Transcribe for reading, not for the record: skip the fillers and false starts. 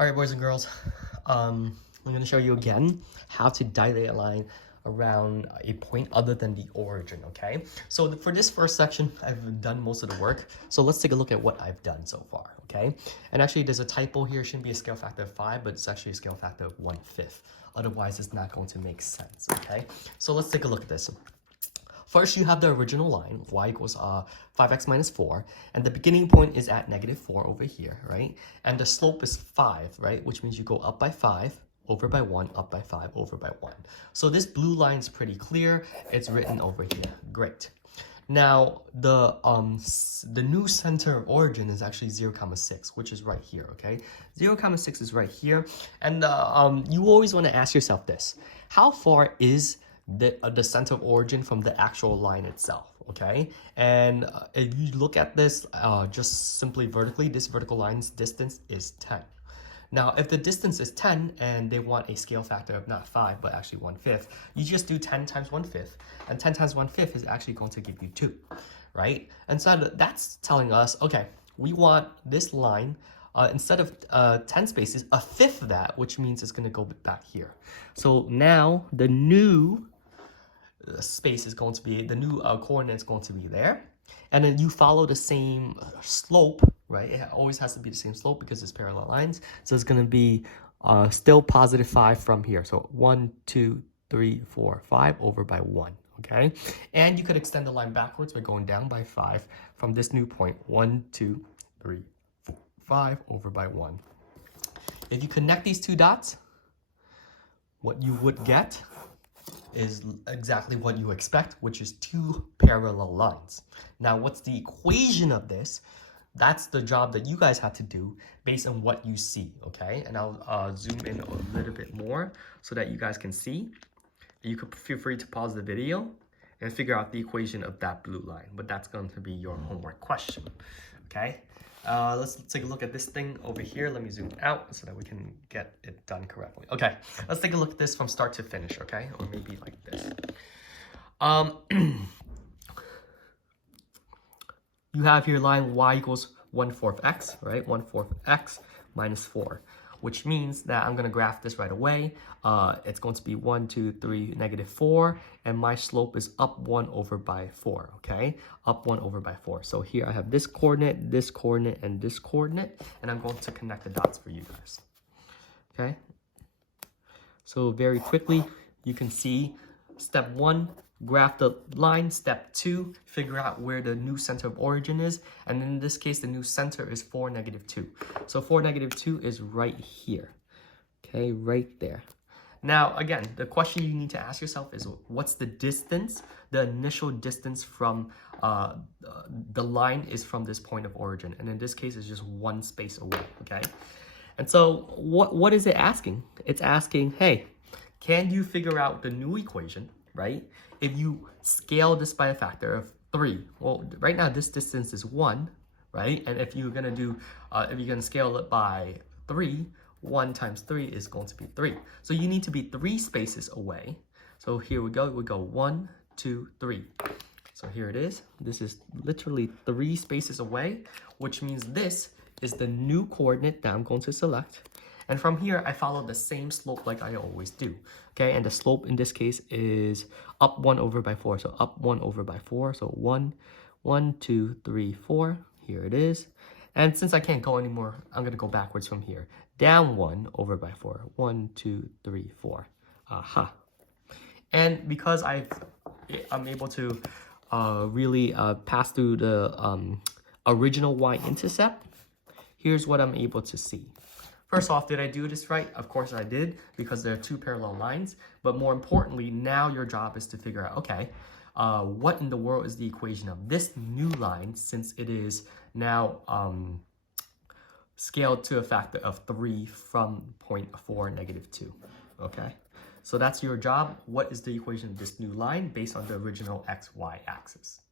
All right, boys and girls, I'm going to show you again how to dilate a line around a point other than the origin, okay? So for this first section, I've done most of the work. So let's take a look at what I've done so far, okay? And actually, there's a typo here. It shouldn't be a scale factor of 5, but it's actually a scale factor of 1/5. Otherwise, it's not going to make sense, okay? So let's take a look at this. First, you have the original line, y equals 5x minus 4, and the beginning point is at -4 over here, right? And the slope is 5, right? Which means you go up by 5, over by 1, up by 5, over by 1. So this blue line is pretty clear. It's written over here. Great. Now, the new center of origin is actually 0,6, which is right here, okay? 0,6 is right here. And you always want to ask yourself this. How far is the center of origin from the actual line itself, okay? And if you look at this just simply vertically, this vertical line's distance is 10. Now, if the distance is 10 and they want a scale factor of not 5, but actually 1/5, you just do 10 times 1/5, and 10 times 1/5 is actually going to give you 2, right? And so that's telling us, okay, we want this line, instead of 10 spaces, a fifth of that, which means it's going to go back here. So now the new space is going to be, the new coordinate is going to be there. And then you follow the same slope, right? It always has to be the same slope because it's parallel lines. So it's going to be still positive 5 from here. So 1, 2, 3, 4, 5 over by 1, okay? And you could extend the line backwards by going down by 5 from this new point, 1, 2, 3, 4, 5 over by 1. If you connect these two dots, what you would get is exactly what you expect, which is 2 parallel lines. Now, what's the equation of this? That's the job that you guys have to do based on what you see, okay? And I'll zoom in a little bit more so that you guys can see. You could feel free to pause the video and figure out the equation of that blue line, but that's going to be your homework question, okay? Let's take a look at this thing over here. Let me zoom out so that we can get it done correctly. Okay, let's take a look at this from start to finish, okay? Or maybe like this. You have here line y equals 1/4 x, right? 1/4 x minus 4, which means that I'm going to graph this right away. It's going to be 1, 2, 3, -4, and my slope is up 1 over by 4, okay? Up 1 over by 4. So here I have this coordinate, and this coordinate, and I'm going to connect the dots for you guys, okay? So very quickly, you can see step 1, graph the line. Step 2, figure out where the new center of origin is. And in this case, the new center is 4, -2. So 4, -2 is right here. Okay, right there. Now, again, the question you need to ask yourself is, what's the distance? The initial distance from the line is from this point of origin. And in this case, it's just 1 space away, okay? And so what is it asking? It's asking, hey, can you figure out the new equation, right? If you scale this by a factor of 3, well, right now this distance is 1, right? And if you're gonna do, if you're gonna scale it by 3, 1 times 3 is going to be 3. So you need to be 3 spaces away. So here we go. We go 1, 2, 3. So here it is. This is literally 3 spaces away, which means this is the new coordinate that I'm going to select. And from here, I follow the same slope like I always do, okay? And the slope in this case is up 1 over by 4. So up 1 over by 4. So 1, 1, 2, 3, 4. Here it is. And since I can't go anymore, I'm going to go backwards from here. Down 1 over by 4. 1, 2, 3, 4. Aha. And because I'm able to really pass through the original y-intercept, here's what I'm able to see. First off, did I do this right? Of course I did, because there are 2 parallel lines. But more importantly, now your job is to figure out, okay, what in the world is the equation of this new line, since it is now scaled to a factor of 3 from point 4, -2, okay? So that's your job. What is the equation of this new line based on the original xy axis?